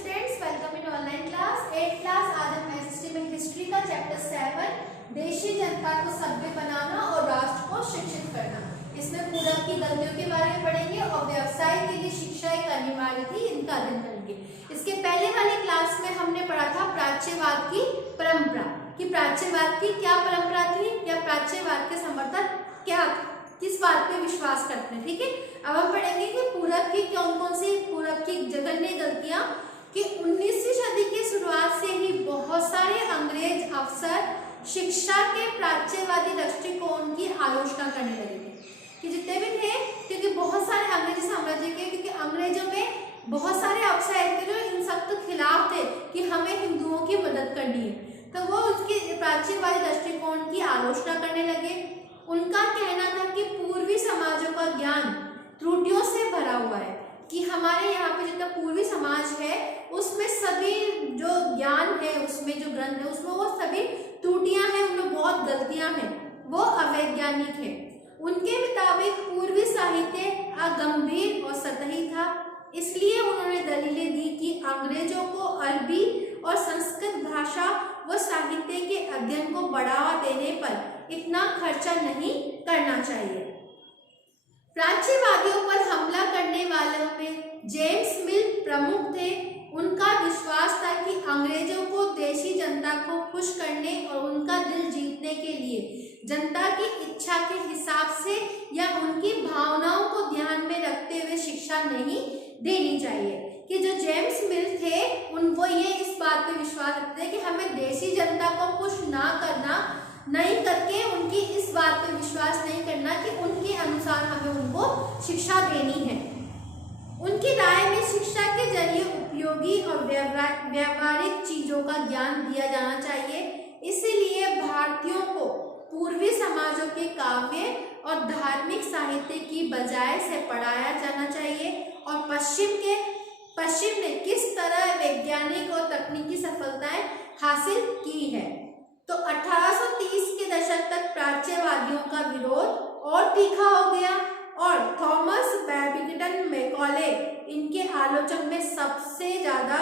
Students, welcome in online class 8 class. आज हम SST में हिस्ट्री का चैप्टर 7 देशी जनता को सभ्य बनाना और राष्ट्र को शिक्षित करना, इसमें पूरब की गलतियों के बारे में पढ़ेंगे और व्यवसाय के लिए शिक्षा एक अनिवार्य थी, इनका अध्ययन करेंगे। इसके पहले वाली क्लास में हमने पढ़ा था प्राच्यवाद की परंपरा, कि प्राच्यवाद की क्या परंपरा थी या प्राच्यवाद के समर्थक क्या किस बात पे विश्वास करते हैं। ठीक है, अब हम पढ़ेंगे कि पूरब की कौन कौन सी पूरब की जघन्य गलतियां, कि 19वीं सदी की शुरुआत से ही बहुत सारे अंग्रेज अफसर शिक्षा के प्राच्यवादी दृष्टिकोण की आलोचना करने लगे थे, कि जितने भी थे, क्योंकि बहुत सारे अंग्रेजी साम्राज्य के, क्योंकि अंग्रेजों में बहुत सारे अफसर थे जो इन सख्त खिलाफ थे कि हमें हिंदुओं की मदद करनी है, तो वो उसके प्राच्यवादी दृष्टिकोण की आलोचना करने लगे। उनका कहना था कि पूर्वी समाजों का ज्ञान त्रुटियों से भरा हुआ है, कि हमारे यहाँ पे जितना पूर्वी समाज है उसमें सभी जो ज्ञान है, उसमें जो ग्रंथ है, उसमें वो सभी त्रुटियां हैं, उनमें बहुत गलतियां हैं, वो अवैज्ञानिक है। उनके मुताबिक पूर्वी साहित्य अगंभीर और सतही था, इसलिए उन्होंने दलीलें दी कि अंग्रेजों को अरबी और संस्कृत भाषा व साहित्य के अध्ययन को बढ़ावा देने पर इतना खर्चा नहीं करना चाहिए। प्राच्यवादियों पर हमला करने वालों में जेम्स मिल प्रमुख थे। उनका विश्वास था कि अंग्रेजों को देशी जनता को खुश करने और उनका दिल जीतने के लिए जनता की इच्छा के हिसाब से या उनकी भावनाओं को ध्यान में रखते हुए शिक्षा नहीं देनी चाहिए। कि जो जेम्स मिल थे वो ये इस बात पे विश्वास रखते थे कि हमें देशी जनता को खुश नहीं करके उनकी इस बात पे विश्वास नहीं करना कि उनके अनुसार हमें उनको शिक्षा देनी है। उनकी राय में शिक्षा के जरिए उपयोगी और व्यवहारिक चीजों का ज्ञान दिया जाना चाहिए, इसलिए भारतीयों को पूर्वी समाजों के काव्य और धार्मिक साहित्य की बजाय से पढ़ाया जाना चाहिए। और पश्चिम ने किस तरह वैज्ञानिक और तकनीकी सफलताएं हासिल की है। तो 1830 के दशक तक प्राच्यवादियों का विरोध और तीखा हो गया और थॉमस बैबिंगटन मैकॉले इनके आलोचक में सबसे ज्यादा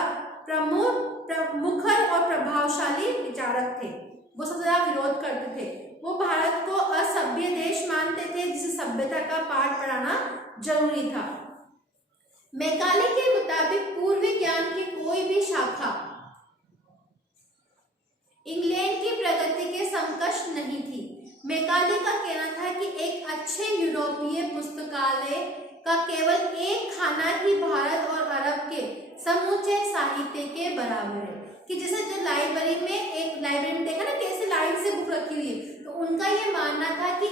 मुखर और प्रभावशाली विचारक थे। वो सबसे ज्यादा विरोध करते थे। वो भारत को असभ्य देश मानते थे, जिसे सभ्यता का पाठ पढ़ाना जरूरी था। मैकाले के मुताबिक पूर्वी ज्ञान की कोई भी शाखा इंग्लैंड की प्रगति के समकक्ष नहीं थी। मैकाले का कहना था कि एक अच्छे यूरोपीय पुस्तकालय का केवल एक खाना ही भारत और अरब के समूचे साहित्य के बराबर है। कि जैसे जो लाइब्रेरी में देखा ना कैसे लाइन से बुक रखी हुई है, तो उनका ये मानना था कि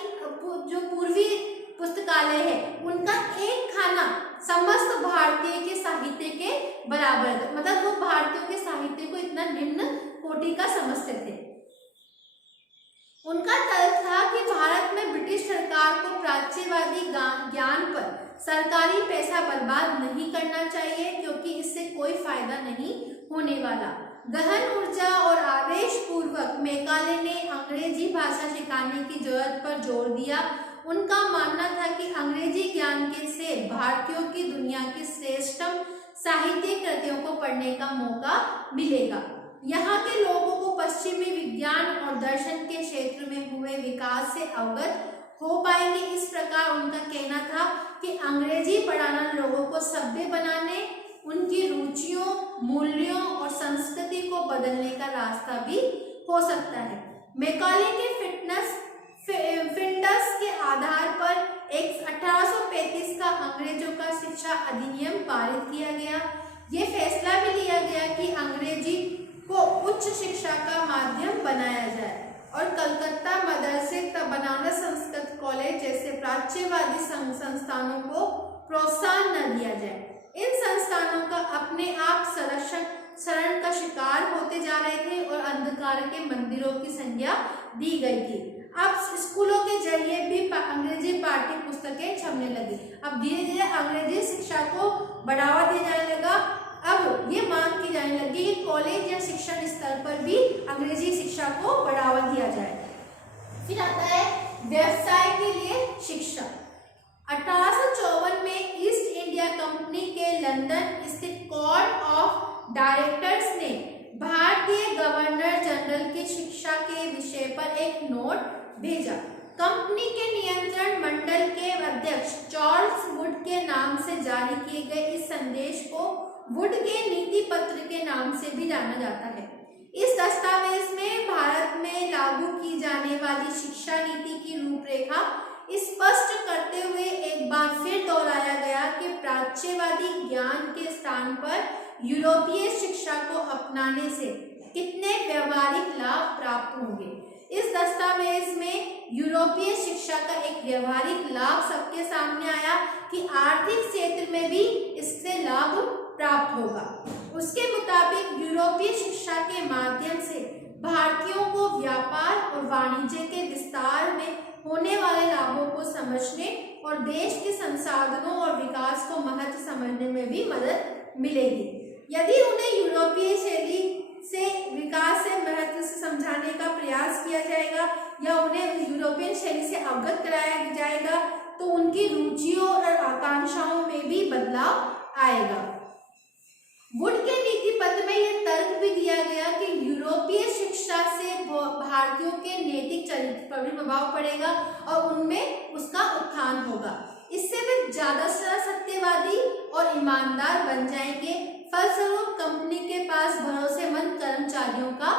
जो पूर्वी पुस्तकालय है उनका एक खाना समस्त भारतीय के साहित्य के बराबर है, मतलब वो भारतीयों के साहित्य को इतना निम्न कोटि का समझते थे। उनका तर्क था कि भारत में ब्रिटिश सरकार को प्राच्यवादी ज्ञान पर सरकारी पैसा बर्बाद नहीं करना चाहिए, क्योंकि इससे कोई फायदा नहीं होने वाला। गहन ऊर्जा और आवेश पूर्वक मैकाले ने अंग्रेजी भाषा सिखाने की जरूरत पर जोर दिया। उनका मानना था कि अंग्रेजी ज्ञान के से भारतीयों की दुनिया की श्रेष्ठतम साहित्यिक कृतियों को पढ़ने का मौका मिलेगा। यहाँ के लोगों को पश्चिमी विज्ञान और दर्शन के क्षेत्र में हुए विकास से अवगत हो पाएंगे। इस प्रकार उनका कहना था कि अंग्रेजी पढ़ाना लोगों को सभ्य बनाने, उनकी रुचियों, मूल्यों और संस्कृति को बदलने का रास्ता भी हो सकता है। मैकाले के फिंडस के आधार पर 1835 का अंग्रेजों का शिक्षा अधिनियम पारित किया गया। ये फैसला भी लिया गया कि अंग्रेजी को उच्च शिक्षा का माध्यम बनाया जाए और कलकत्ता मदरसे, बनारस संस्कृत कॉलेज जैसे प्राच्यवादी संस्थानों को प्रोत्साहन न दिया जाए। इन संस्थानों का अपने आप शरण का शिकार होते जा रहे थे और अंधकार के मंदिरों की संज्ञा दी गई थी। अब स्कूलों के जरिए भी अंग्रेजी पाठ्य पुस्तकें छपने लगी। अब धीरे धीरे अंग्रेजी शिक्षा को बढ़ावा दिया जाने लगा। अब ये मांग की जाने लगी कि कॉलेज या शिक्षण स्तर पर भी अंग्रेजी शिक्षा को बढ़ावा दिया जाए। फिर आता है व्यवसाय के लिए शिक्षा। 1854 में ईस्ट इंडिया कंपनी के लंदन स्थित कोर्ट ऑफ डायरेक्टर्स ने भारतीय गवर्नर जनरल की शिक्षा के विषय पर एक नोट भेजा। कंपनी के नियंत्रण मंडल के अध्यक्ष चार्ल्स वुड के नाम से जारी किए गए इस संदेश को वुड के नीति पत्र के नाम से भी जाना जाता है। इस दस्तावेज में भारत में लागू की जाने वाली शिक्षा नीति की रूपरेखा स्पष्ट करते हुए एक बार फिर दोहराया गया कि प्राच्यवादी ज्ञान के स्थान पर यूरोपीय शिक्षा को अपनाने से कितने व्यवहारिक लाभ प्राप्त होंगे। इस दस्तावेज में यूरोपीय शिक्षा का एक व्यवहारिक लाभ सबके सामने आया कि आर्थिक क्षेत्र में भी इससे लाभ प्राप्त होगा। उसके मुताबिक यूरोपीय शिक्षा के माध्यम से भारतीयों को व्यापार और वाणिज्य के विस्तार में होने वाले लाभों को समझने और देश के संसाधनों और विकास को महत्व समझने में भी मदद मिलेगी। यदि उन्हें यूरोपीय शैली से विकास से महत्व से समझाने का प्रयास किया जाएगा या उन्हें यूरोपियन शैली से अवगत कराया जाएगा तो उनकी रुचियों और आकांक्षाओं में भी बदलाव आएगा। वुड के नीति पत्र में यह तर्क भी दिया गया कि यूरोपीय शिक्षा से भारतीयों के नैतिक चरित्र पर भी प्रभाव पड़ेगा और उनमें उसका उत्थान होगा। इससे वे ज्यादा सत्यवादी और ईमानदार बन जाएंगे। फलस्वरूप कंपनी के पास भरोसेमंद कर्मचारियों का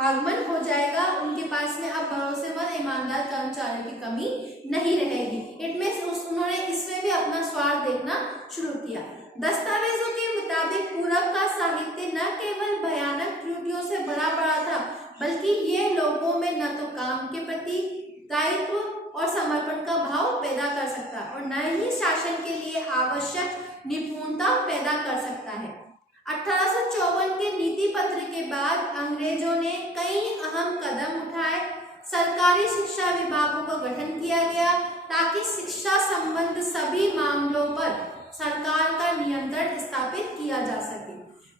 आगमन हो जाएगा। उनके पास में अब भरोसेमंद ईमानदार कर्मचारियों की कमी नहीं रहेगी। उन्होंने इसमें भी अपना स्वार्थ देखना शुरू किया। दस्तावेजों के मुताबिक पूरब का साहित्य न केवल भयानक त्रुटियों से भरा पड़ा था बल्कि ये लोगों में न तो काम के प्रति दायित्व और समर्पण का भाव पैदा कर सकता और न ही शासन के लिए आवश्यक निपुणता पैदा कर सकता है। 1854 के नीति पत्र के बाद अंग्रेजों ने कई अहम कदम उठाए। सरकारी शिक्षा विभागों का गठन किया गया ताकि शिक्षा संबंध सभी मामलों पर सरकार का नियंत्रण स्थापित किया जा सके।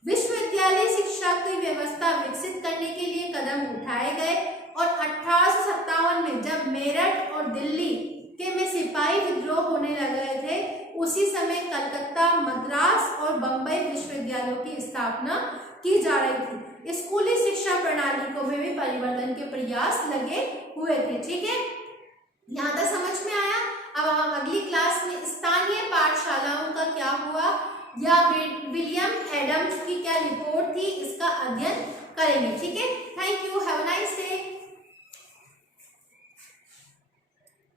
विश्वविद्यालय शिक्षा की व्यवस्था विकसित करने के लिए कदम उठाए गए और 1857 में जब मेरठ और दिल्ली के में सिपाही विद्रोह होने लगे थे उसी समय कलकत्ता, मद्रास और बम्बई विश्वविद्यालयों की स्थापना की जा रही थी। स्कूली शिक्षा प्रणाली को भी परिवर्तन के प्रयास लगे हुए थे। ठीक है, यहाँ तक समझ में आया। अब हम अगली क्लास में स्थानीय पाठशालाओं का क्या हुआ या विलियम एडम्स की क्या रिपोर्ट थी इसका अध्ययन करेंगे। ठीक है, thank you, have a nice day.